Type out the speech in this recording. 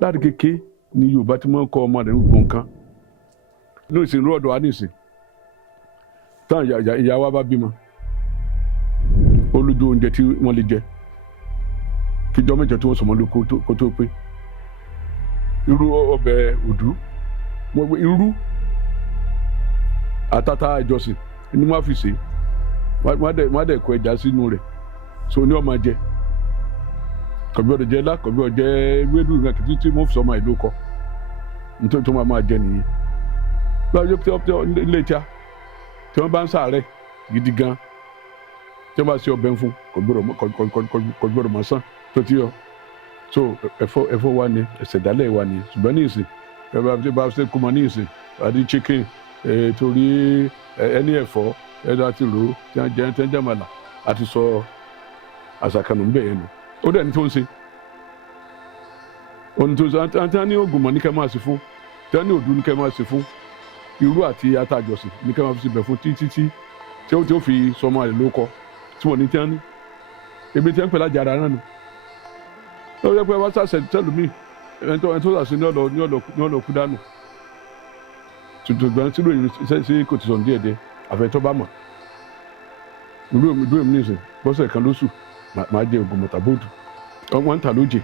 láti kékeré ni Yorùbá ti máa ń kọ́ ọmọ rẹ̀ gbogbo nǹkan ní ìsìn rọ́ọ̀dọ̀ wa ní ìsìn táwọn ìyá wa bá bímọ ó lójú oúnjẹ tí wọ́n lè jẹ kíjọ́ mẹ́jọ tí wọ́n sọmọ lóko kó tó pé irú ọbẹ̀ òdú irú àtàtà ìjọsìn ni wọ́n á fi sè wọ́n á dẹ̀ kó ẹja sínú rẹ̀ so ní ọmọ jẹ kọ̀bí ọ̀dọ̀ jẹ́ lá kọ̀bí ọ̀jẹ́ wédú nǹkan kìtì tí wọ́n fi sọmọ ìlú kọ nítorí tó máa jẹ nìyí lọ́jọ́ tí ilé ìjà tí wọ́n bá ń ṣàárẹ̀ gidi gan tí wọ́n bá ṣe ọbẹ̀ fún kò gbọ́dọ̀ mọ̀ sàn tó ti yọ so ẹ̀fọ́ wa ni ẹ̀sẹ̀dálẹ̀ wa ni ṣùgbọ́n ní ìsìn ẹ bá ṣe kó mọ ní ìsìn àti chicken torí ẹni ẹ̀fọ́ ẹ̀dá àti rò tí wọ́n jẹ́ ń jàmàlà àti sọ àṣàkànnù ń bẹ̀ yẹn nù ó dẹ̀ ní tó ń ṣe òní tó ń ṣe àti ní oògùn mọ̀ ní kẹ́ máa ṣe fún tí wọ́n ní òdú ní kẹ́ máa ṣe fún irú àti atajọsìn ní kẹ́ máa fi ṣe bẹ̀ fún títí tí ó fi sọmọ rẹ̀ ló kọ tí wọ́n ní tí wọ́n ní ebi tí wọ́n pè lájà ara náà nù ó yẹ pé wọ́n ṣàṣẹ tẹ́lùmí ẹni tó ṣàṣẹ ní ọ̀lọ́ kú dànù ṣùgbọ́n tí lóyún sí kò ti sọ̀n díẹ̀díẹ̀ àfẹ́tọ́ bá mọ̀ ìlú èmi nìsín bọ́sẹ̀ kan lóṣù máa jẹ ògùn mọ̀tàbóòdù wọ́n ń tà lóje